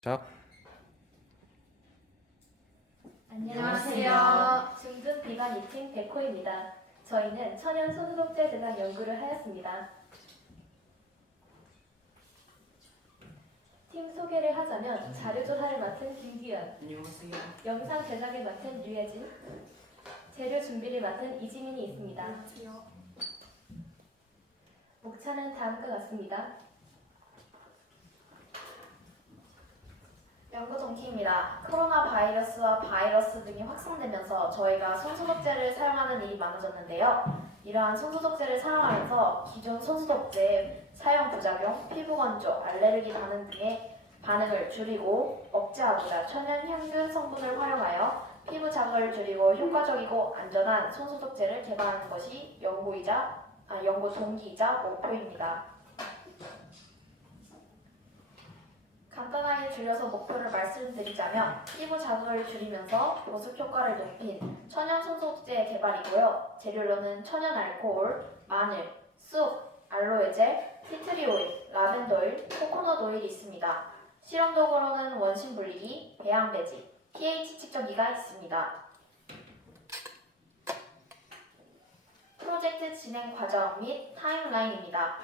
자, 안녕하세요. 중등 비만 2팀 백호입니다. 저희는 천연 손소독제 제작 연구를 하였습니다. 팀 소개를 하자면 자료 조사를 맡은 김기현, 안녕하세요. 영상 제작을 맡은 류혜진, 재료 준비를 맡은 이지민이 있습니다. 안녕하세요. 목차는 다음과 같습니다. 연구 동기입니다. 코로나 바이러스와 바이러스 등이 확산되면서 저희가 손소독제를 사용하는 일이 많아졌는데요. 이러한 손소독제를 사용하면서 기존 손소독제의 사용 부작용, 피부 건조, 알레르기 반응 등의 반응을 줄이고 억제하고자 천연 향균 성분을 활용하여 피부 자극을 줄이고 효과적이고 안전한 손소독제를 개발하는 것이 연구 동기이자 목표입니다. 간단하게 줄여서 목표를 말씀드리자면 피부 자극을 줄이면서 보습 효과를 높인 천연 손소독제 개발이고요. 재료로는 천연 알코올, 마늘, 쑥, 알로에 젤, 티트리 오일, 라벤더 오일, 코코넛 오일이 있습니다. 실험 도구로는 원심 분리기, 배양 배지, pH 측정기가 있습니다. 프로젝트 진행 과정 및 타임라인입니다.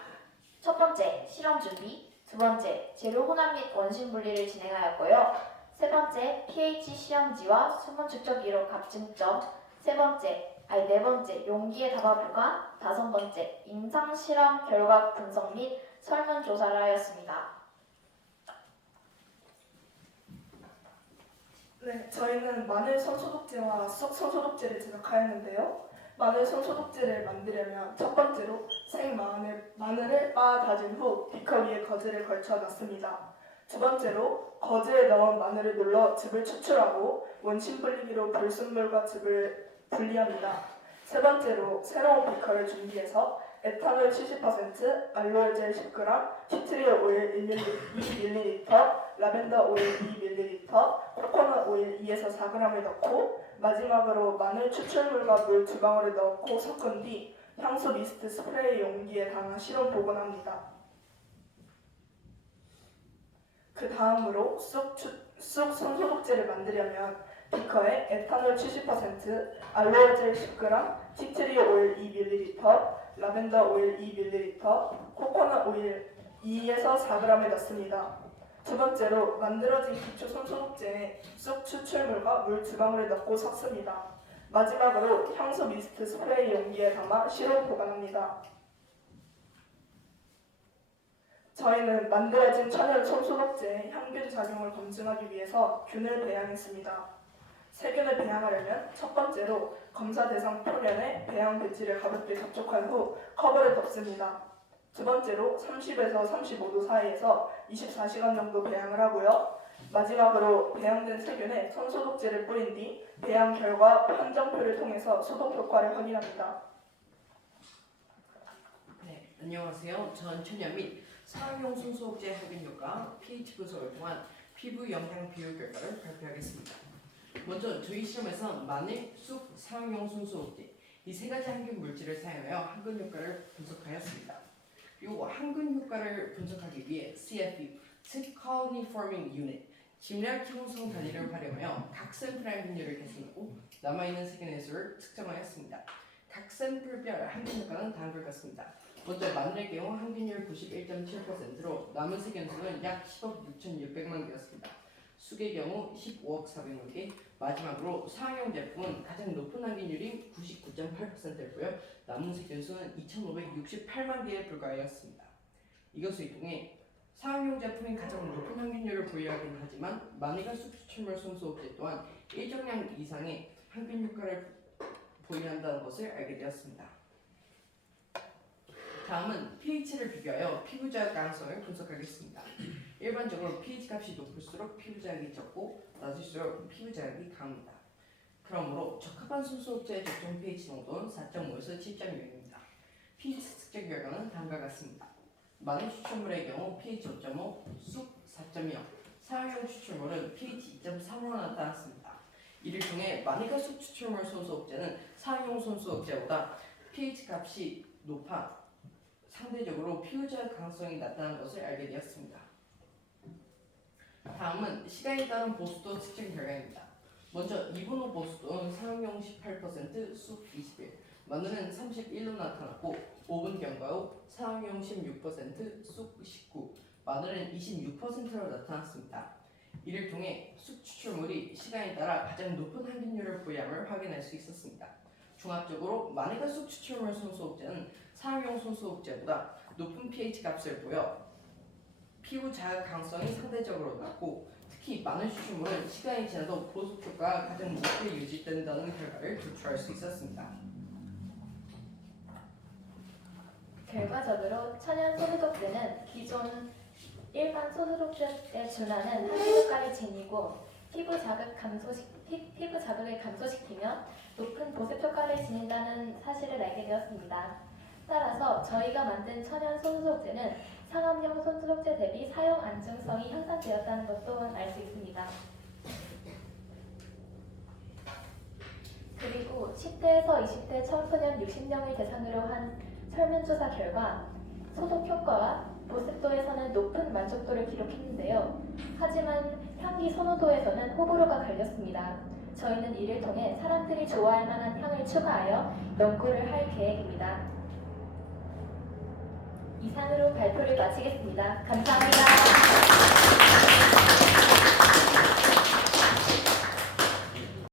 첫 번째, 실험 준비. 두 번째, 재료 혼합 및 원심 분리를 진행하였고요. 세 번째, pH 시험지와 수분 축적기록 갑증점. 네 번째, 용기에 담아 보관. 다섯 번째, 임상 실험 결과 분석 및 설문 조사를 하였습니다. 네, 저희는 마늘 손소독제와 쑥 손소독제를 제작하였는데요. 마늘 손소독제를 만들려면 첫 번째로 생마늘을 빻아 다진 후 비커 위에 거즈를 걸쳐 놨습니다. 두 번째로 거즈에 넣은 마늘을 눌러 즙을 추출하고 원심 분리기로 불순물과 즙을 분리합니다. 세 번째로 새로운 비커를 준비해서 에탄올 70%, 알로에젤 10g, 티트리 오일 2ml, 라벤더 오일 2ml, 코코넛 오일 2에서 4g을 넣고 마지막으로 마늘 추출물과 물 2방울을 넣고 섞은 뒤 향수 미스트 스프레이 용기에 담아 실험 보관합니다. 그 다음으로 쑥 손소독제를 만들려면 비커에 에탄올 70%, 알로에젤 10g, 티트리 오일 2ml, 라벤더 오일 2ml, 코코넛 오일 2에서 4g을 넣습니다. 두 번째로 만들어진 기초 손소독제에 쑥 추출물과 물 2방울을 넣고 섞습니다. 마지막으로 향수 미스트 스프레이 용기에 담아 실험 보관합니다. 저희는 만들어진 천연 손소독제의 향균 작용을 검증하기 위해서 균을 배양했습니다. 세균을 배양하려면 첫 번째로 검사 대상 표면에 배양 배지를 가볍게 접촉한 후 커버를 덮습니다. 두 번째로 30에서 35도 사이에서 24시간 정도 배양을 하고요. 마지막으로 배양된 세균에 손소독제를 뿌린 뒤 배양 결과 판정표를 통해서 소독 효과를 확인합니다. 네, 안녕하세요. 전 천연 및 사용용 손소독제 확인 효과, pH 분석을 통한 피부 영양 비율 결과를 발표하겠습니다. 먼저 저희 시험에서 마늘, 쑥, 사용용 손소독제 이 세 가지 항균 물질을 사용하여 항균 효과를 분석하였습니다. 그리고 항균 효과를 분석하기 위해 CFU, 즉 Colony Forming Unit, 집약 형성 단위를 활용하여 각 샘플 항균율을 계산하고 남아있는 세균의 수를 측정하였습니다. 각 샘플별 항균 효과는 다음과 같습니다. 먼저 마늘의 경우 항균율 91.7%로 남은 세균 수는 약 10억 6,600만 개였습니다. 쑥의 경우 15억 400만 개, 마지막으로 사용용 제품은 가장 높은 항균율인 99.8%였고요. 남은 세균 수는 2,568만 개에 불과하였습니다. 이것을 통해 사용용 제품이 가장 높은 항균율을 보유하긴 하지만 마늘과 쑥 추출물 손소독제 또한 일정량 이상의 항균 효과를 보유한다는 것을 알게 되었습니다. 다음은 pH를 비교하여 피부 자극 강성을 분석하겠습니다. 일반적으로 pH 값이 높을수록 피부 자극이 적고 낮을수록 피부 자극이 강합니다. 그러므로 적합한 손소독제의 적정 pH 농도는 4.5에서 7.0입니다. pH 측정 결과는 다음과 같습니다. 마늘 추출물의 경우 pH 5.5, 쑥 4.0, 사용용 추출물은 pH 2.3으로 나타났습니다. 이를 통해 마늘과 쑥 추출물 손소독제는 사용용 손소독제보다 pH 값이 높아 상대적으로 피부 자극 강성이 낮다는 것을 알게 되었습니다. 다음은 시간에 따른 보수도 측정 결과입니다. 먼저 2분 후 보수도는 사용용 18%, 쑥 21, 마늘은 31로 나타났고 5분 경과 후 사용용 16%, 쑥 19, 마늘은 26%로 나타났습니다. 이를 통해 쑥 추출물이 시간에 따라 가장 높은 항균율을 보유함을 확인할 수 있었습니다. 종합적으로 마늘과 쑥 추출물 손소독제는 사용용 손소독제보다 높은 pH 값을 보여 피부 자극 강성이 상대적으로 낮고 특히 마늘 추출물은 시간이 지나도 보습 효과가 가장 높게 유지된다는 결과를 도출할 수 있었습니다. 결과적으로 천연 소소독제는 기존 일반 소소독제에 준하는 항균 효과를 지니고 피부 자극을 감소시키며 높은 보습 효과를 지닌다는 사실을 알게 되었습니다. 따라서 저희가 만든 천연 손소독제는 상업용 손소독제 대비 사용 안정성이 향상되었다는 것도 알 수 있습니다. 그리고 10대에서 20대 청소년 60명을 대상으로 한 설문조사 결과 소독 효과와 보습도에서는 높은 만족도를 기록했는데요. 하지만 향기 선호도에서는 호불호가 갈렸습니다. 저희는 이를 통해 사람들이 좋아할 만한 향을 추가하여 연구를 할 계획입니다. 이상으로 발표를 마치겠습니다. 감사합니다.